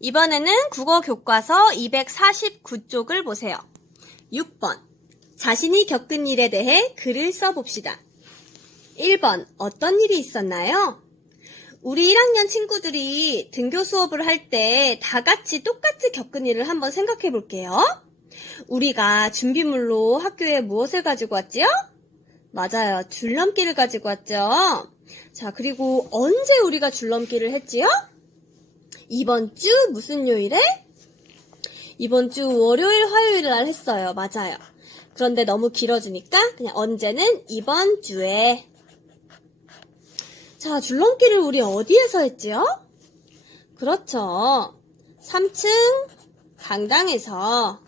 이번에는 국어 교과서 249쪽을 보세요. 6번. 자신이 겪은 일에 대해 글을 써봅시다. 1번. 어떤 일이 있었나요? 우리 1학년 친구들이 등교 수업을 할 때 다 같이 똑같이 겪은 일을 한번 생각해 볼게요. 우리가 준비물로 학교에 무엇을 가지고 왔지요? 맞아요. 줄넘기를 가지고 왔죠. 자, 그리고 언제 우리가 줄넘기를 했지요? 이번 주 무슨 요일에? 이번 주 월요일, 화요일 날 했어요. 맞아요. 그런데 너무 길어지니까 그냥 언제는 이번 주에. 자, 줄넘기를 우리 어디에서 했지요? 그렇죠. 3층 강당에서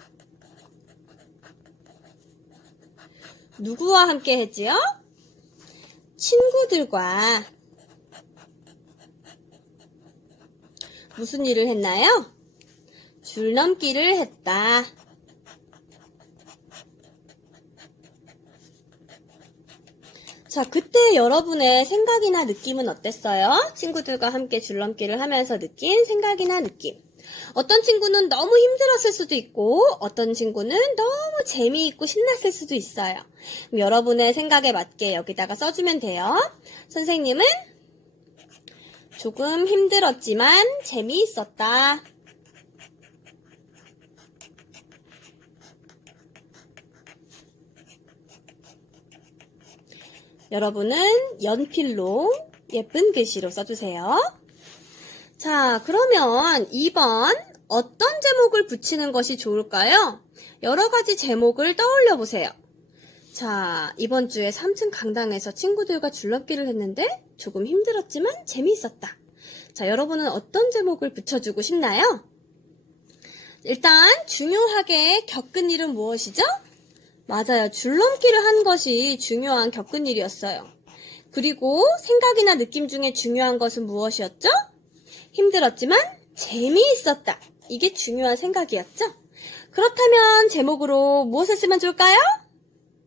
누구와 함께 했지요? 친구들과 무슨 일을 했나요? 줄넘기를 했다. 자, 그때 여러분의 생각이나 느낌은 어땠어요? 친구들과 함께 줄넘기를 하면서 느낀 생각이나 느낌. 어떤 친구는 너무 힘들었을 수도 있고, 어떤 친구는 너무 재미있고 신났을 수도 있어요. 여러분의 생각에 맞게 여기다가 써주면 돼요. 선생님은 조금 힘들었지만 재미있었다. 여러분은 연필로 예쁜 글씨로 써주세요. 자, 그러면 2번 어떤 제목을 붙이는 것이 좋을까요? 여러 가지 제목을 떠올려 보세요. 자, 이번 주에 3층 강당에서 친구들과 줄넘기를 했는데 조금 힘들었지만 재미있었다. 자, 여러분은 어떤 제목을 붙여주고 싶나요? 일단 중요하게 겪은 일은 무엇이죠? 맞아요. 줄넘기를 한 것이 중요한 겪은 일이었어요. 그리고 생각이나 느낌 중에 중요한 것은 무엇이었죠? 힘들었지만 재미있었다. 이게 중요한 생각이었죠? 그렇다면 제목으로 무엇을 쓰면 좋을까요?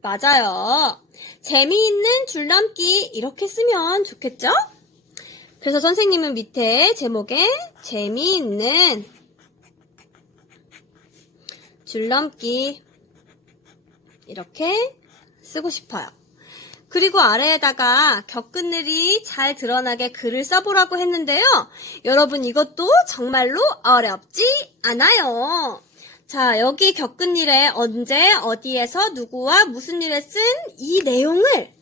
맞아요. 재미있는 줄넘기 이렇게 쓰면 좋겠죠? 그래서 선생님은 밑에 제목에 재미있는 줄넘기 이렇게 쓰고 싶어요. 그리고 아래에다가 겪은 일이 잘 드러나게 글을 써보라고 했는데요. 여러분 이것도 정말로 어렵지 않아요. 자, 여기 겪은 일에 언제, 어디에서, 누구와 무슨 일에 쓴 이 내용을,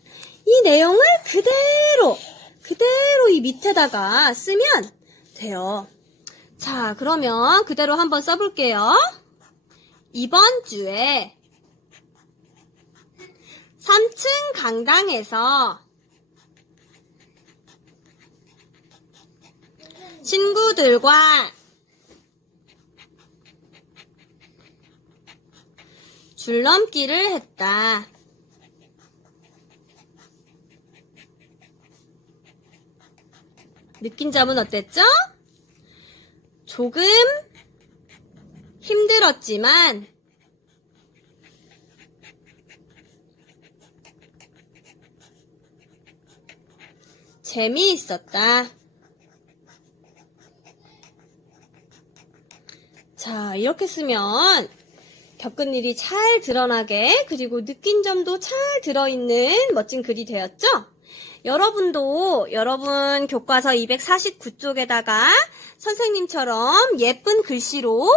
이 내용을 그대로, 그대로 이 밑에다가 쓰면 돼요. 자, 그러면 그대로 한번 써볼게요. 이번 주에 3층 강당에서 친구들과 줄넘기를 했다. 느낀 점은 어땠죠? 조금 힘들었지만 재미있었다. 자, 이렇게 쓰면 겪은 일이 잘 드러나게 그리고 느낀 점도 잘 들어있는 멋진 글이 되었죠? 여러분도 여러분 교과서 249쪽에다가 선생님처럼 예쁜 글씨로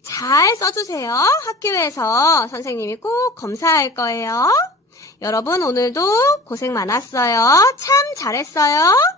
잘 써주세요. 학교에서 선생님이 꼭 검사할 거예요. 여러분 오늘도 고생 많았어요. 참 잘했어요.